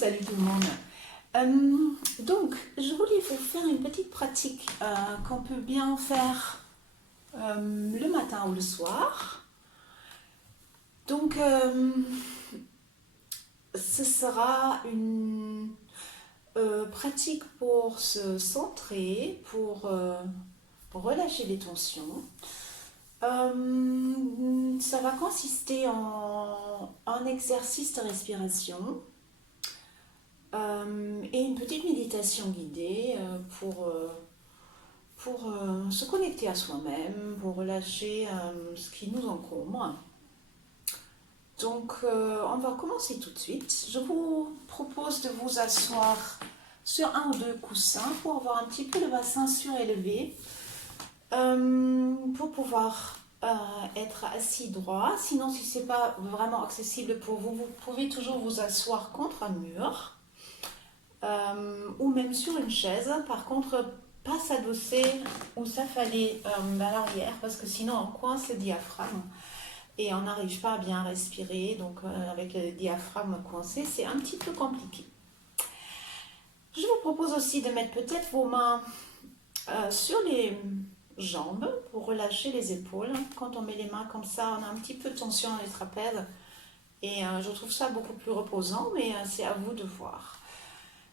Salut tout le monde. Donc, je voulais vous faire une petite pratique qu'on peut bien faire le matin ou le soir. Donc, ce sera une pratique pour se centrer, pour relâcher les tensions. Ça va consister en un exercice de respiration. Et une petite méditation guidée pour se connecter à soi-même, pour relâcher ce qui nous encombre. Donc, on va commencer tout de suite. Je vous propose de vous asseoir sur un ou deux coussins pour avoir un petit peu le bassin surélevé, pour pouvoir être assis droit. Sinon, si ce n'est pas vraiment accessible pour vous, vous pouvez toujours vous asseoir contre un mur. Ou même sur une chaise. Par contre, pas s'adosser ou s'affaler à l'arrière parce que sinon on coince le diaphragme et on n'arrive pas à bien respirer. Donc avec le diaphragme coincé, c'est un petit peu compliqué. Je vous propose aussi de mettre peut-être vos mains sur les jambes pour relâcher les épaules. Quand on met les mains comme ça, on a un petit peu de tension dans les trapèzes et je trouve ça beaucoup plus reposant, mais c'est à vous de voir.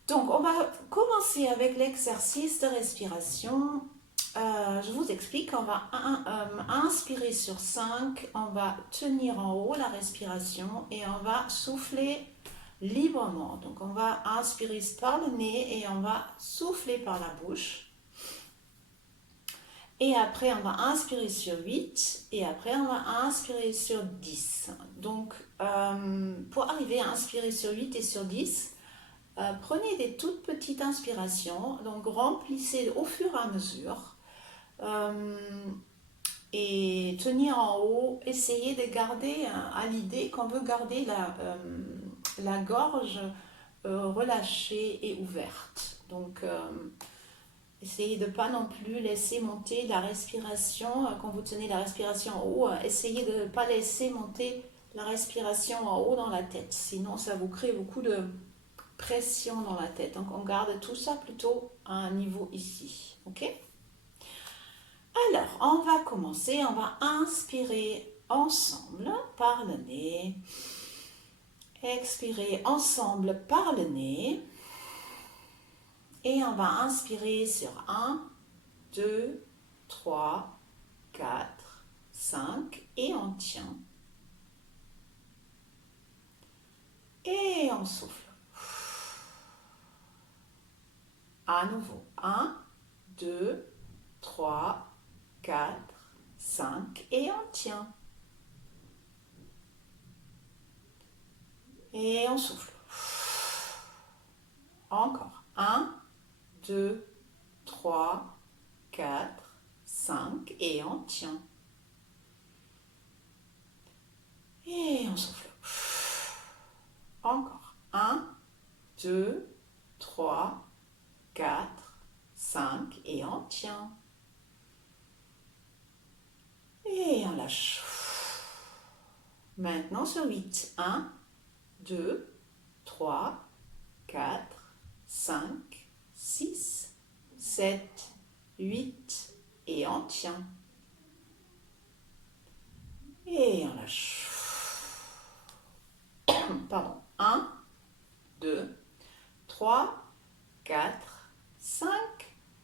Donc, on va commencer avec l'exercice de respiration. Je vous explique, on va inspirer sur 5, on va tenir en haut la respiration et on va souffler librement. Donc, on va inspirer par le nez et on va souffler par la bouche. Et après, on va inspirer sur 8 et après, on va inspirer sur 10. Donc, pour arriver à inspirer sur 8 et sur 10, prenez des toutes petites inspirations, donc remplissez au fur et à mesure et tenir en haut, essayez de garder à l'idée qu'on veut garder la gorge relâchée et ouverte. Donc essayez de ne pas non plus laisser monter la respiration, quand vous tenez la respiration en haut, essayez de ne pas laisser monter la respiration en haut dans la tête, sinon ça vous crée beaucoup de pression dans la tête. Donc on garde tout ça plutôt à un niveau ici. Ok? Alors, on va commencer. On va inspirer ensemble par le nez. Expirer ensemble par le nez. Et on va inspirer sur 1, 2, 3, 4, 5. Et on tient. Et on souffle. À nouveau. 1, 2, 3, 4, 5 et on tient. Et on souffle. Encore. 1, 2, 3, 4, 5 et on tient. Et on souffle. Encore. 1, 2, 3, 4, 5 et on tient. Et on lâche. Maintenant sur 8. 1, 2, 3, 4, 5, 6, 7, 8 et on tient. Et on lâche. Pardon. 1, 2, 3, 4, 5,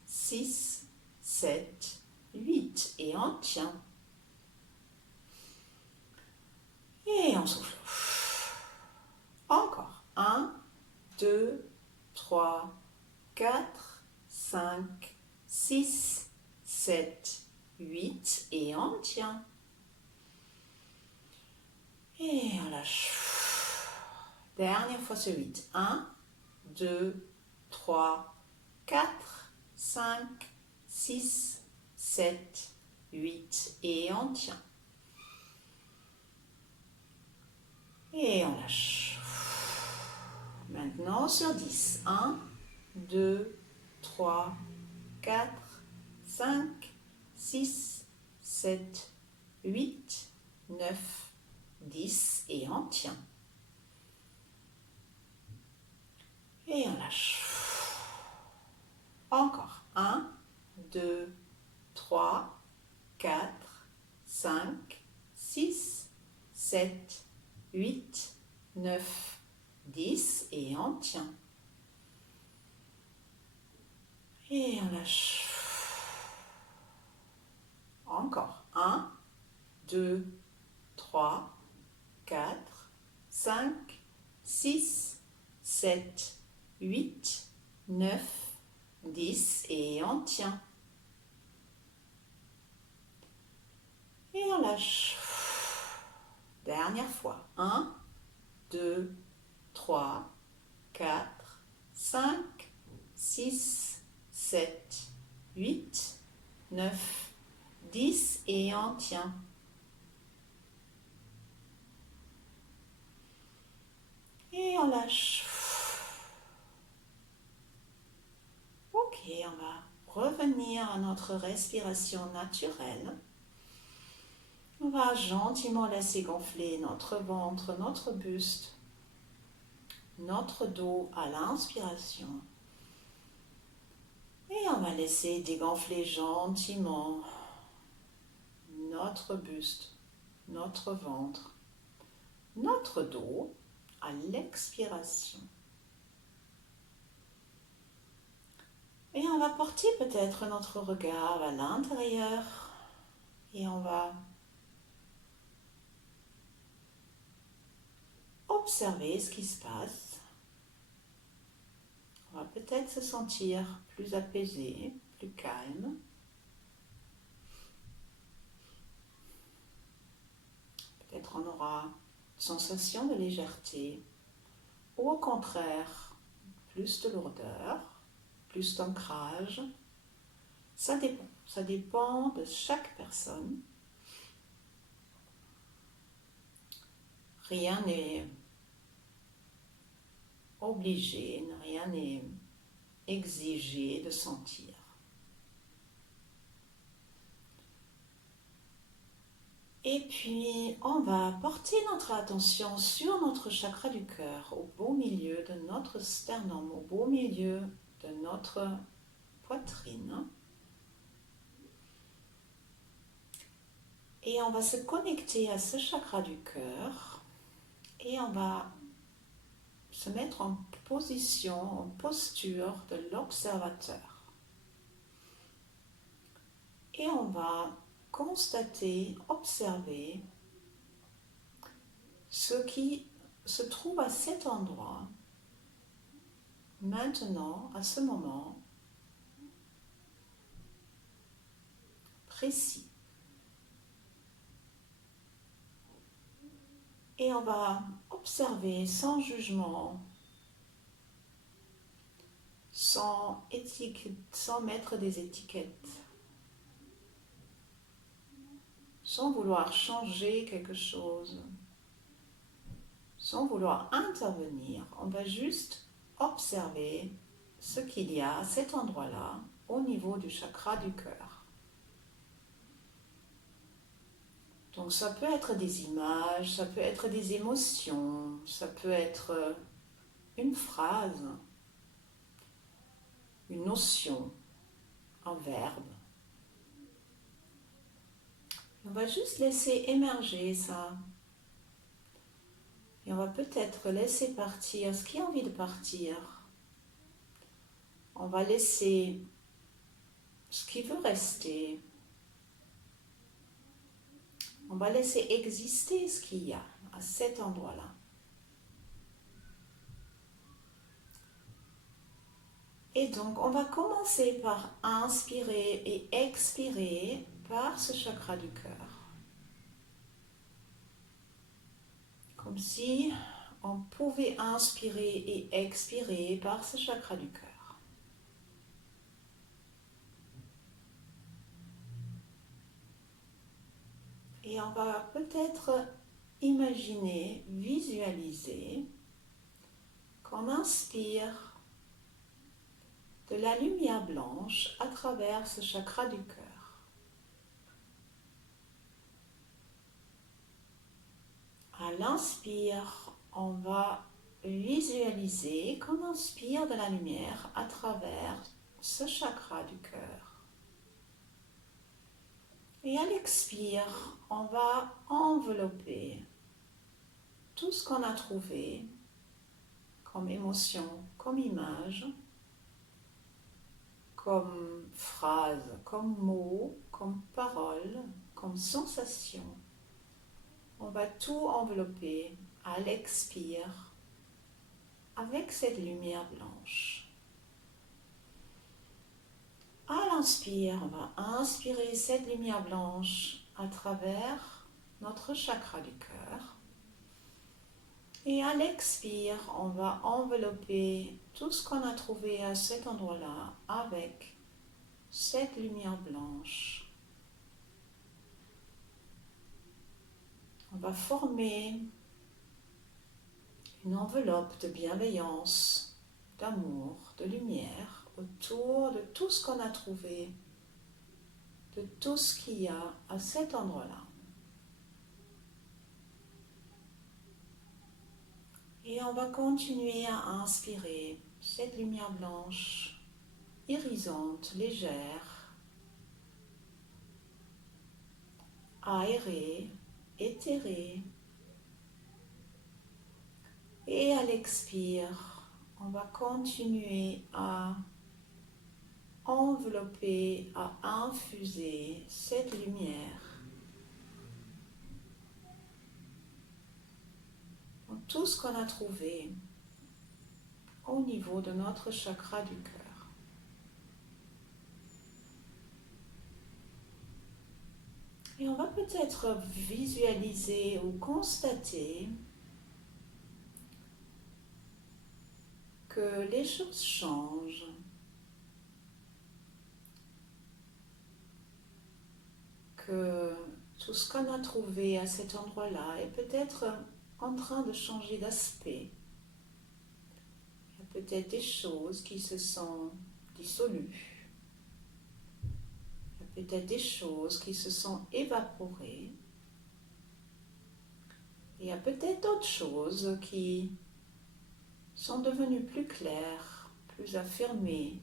6, 7, 8 et on tient. Et on souffle. Encore. 1, 2, 3, 4, 5, 6, 7, 8 et on tient. Et on lâche. Dernière fois sur 8. 1, 2, 3, 4, 5, 6, 7, 8 et on tient. Et on lâche. Maintenant sur 10. 1, 2, 3, 4, 5, 6, 7, 8, 9, 10 et on tient. Et on lâche. Encore. 1, 2, 3, 4, 5, 6, 7, 8, 9, 10 et on tient. Et on lâche. Encore. 1, 2, 3, 4, 5, 6, 7, 8, 9, 10 et on tient. Et on lâche. Dernière fois. 1, 2, 3, 4, 5, 6, 7, 8, 9, 10 et on tient. Et on lâche. Ok, on va revenir à notre respiration naturelle. On va gentiment laisser gonfler notre ventre, notre buste, notre dos à l'inspiration. Et on va laisser dégonfler gentiment notre buste, notre ventre, notre dos à l'expiration. Et on va porter peut-être notre regard à l'intérieur et on va observer ce qui se passe. On va peut-être se sentir plus apaisé, plus calme. Peut-être on aura une sensation de légèreté ou au contraire plus de lourdeur, plus d'ancrage. Ça dépend de chaque personne. Rien n'est obligé, rien n'est exigé de sentir. Et puis, on va porter notre attention sur notre chakra du cœur, au beau milieu de notre sternum, au beau milieu de notre poitrine. Et on va se connecter à ce chakra du cœur et on va se mettre en position, en posture de l'observateur. Et on va constater, observer ce qui se trouve à cet endroit, maintenant, à ce moment précis. Et on va observer sans jugement, sans mettre des étiquettes, sans vouloir changer quelque chose, sans vouloir intervenir. On va juste observer ce qu'il y a à cet endroit-là, au niveau du chakra du cœur. Donc ça peut être des images, ça peut être des émotions, ça peut être une phrase, une notion, un verbe. On va juste laisser émerger ça. Et on va peut-être laisser partir ce qui a envie de partir. On va laisser ce qui veut rester. On va laisser exister ce qu'il y a à cet endroit-là. Et donc, on va commencer par inspirer et expirer par ce chakra du cœur. Comme si on pouvait inspirer et expirer par ce chakra du cœur. Et on va peut-être imaginer, visualiser qu'on inspire de la lumière blanche à travers ce chakra du cœur. À l'inspire, on va visualiser qu'on inspire de la lumière à travers ce chakra du cœur. Et à l'expire, on va envelopper tout ce qu'on a trouvé comme émotion, comme image, comme phrase, comme mot, comme parole, comme sensation. On va tout envelopper à l'expire avec cette lumière blanche. À l'inspire, on va inspirer cette lumière blanche à travers notre chakra du cœur. Et à l'expire, on va envelopper tout ce qu'on a trouvé à cet endroit-là avec cette lumière blanche. On va former une enveloppe de bienveillance, d'amour, de lumière autour de tout ce qu'on a trouvé, de tout ce qu'il y a à cet endroit-là. Et on va continuer à inspirer cette lumière blanche, irisante, légère, aérée, éthérée. Et à l'expire, on va continuer à envelopper, à infuser cette lumière dans tout ce qu'on a trouvé au niveau de notre chakra du cœur. Et on va peut-être visualiser ou constater que les choses changent, que tout ce qu'on a trouvé à cet endroit-là est peut-être en train de changer d'aspect. Il y a peut-être des choses qui se sont dissolues. Il y a peut-être des choses qui se sont évaporées. Il y a peut-être d'autres choses qui sont devenues plus claires, plus affirmées.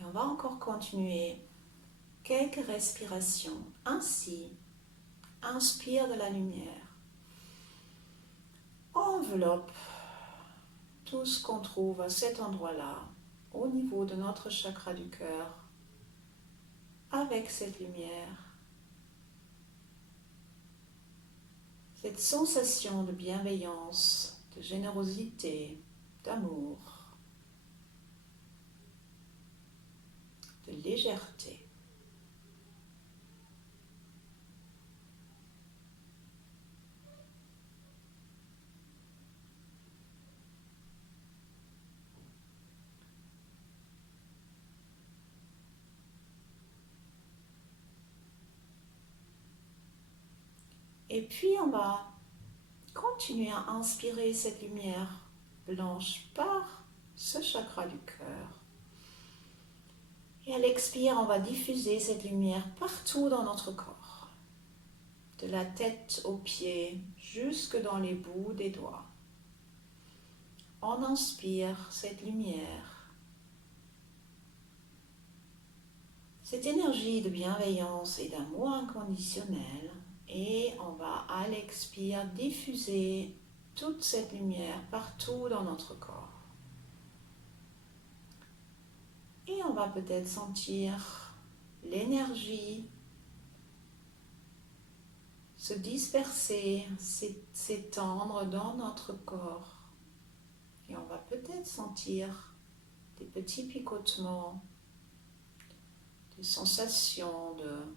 Et on va encore continuer quelques respirations. Ainsi, inspire de la lumière. Enveloppe tout ce qu'on trouve à cet endroit-là, au niveau de notre chakra du cœur, avec cette lumière. Cette sensation de bienveillance, de générosité, d'amour, de légèreté. Et puis on va continuer à inspirer cette lumière blanche par ce chakra du cœur. Et à l'expire, on va diffuser cette lumière partout dans notre corps, de la tête aux pieds jusque dans les bouts des doigts. On inspire cette lumière, cette énergie de bienveillance et d'amour inconditionnel. Et on va à l'expire diffuser toute cette lumière partout dans notre corps. Et on va peut-être sentir l'énergie se disperser, s'étendre dans notre corps. Et on va peut-être sentir des petits picotements, des sensations de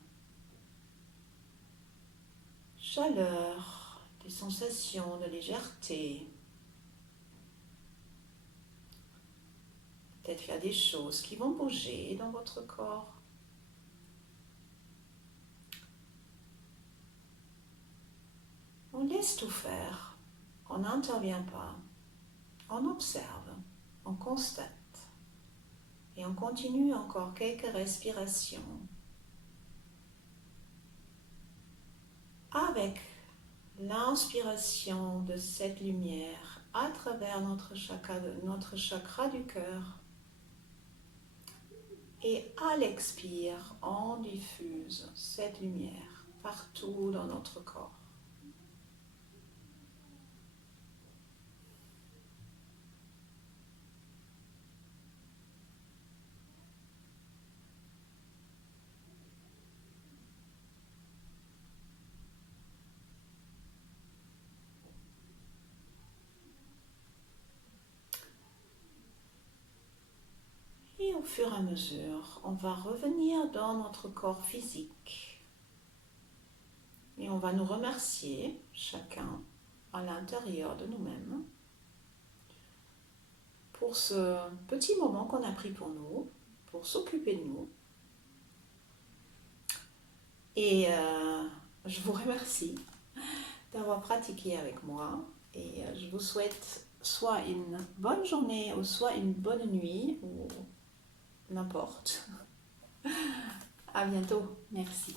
chaleur, des sensations de légèreté. Peut-être qu'il y a des choses qui vont bouger dans votre corps. On laisse tout faire, on n'intervient pas, on observe, on constate et on continue encore quelques respirations. avec l'inspiration de cette lumière à travers notre chakra du cœur. Et à l'expire, on diffuse cette lumière partout dans notre corps. Et au fur et à mesure, on va revenir dans notre corps physique. Et on va nous remercier, chacun, à l'intérieur de nous-mêmes, pour ce petit moment qu'on a pris pour nous, pour s'occuper de nous. Et je vous remercie d'avoir pratiqué avec moi. Et je vous souhaite soit une bonne journée ou soit une bonne nuit, ou n'importe. À bientôt. Merci.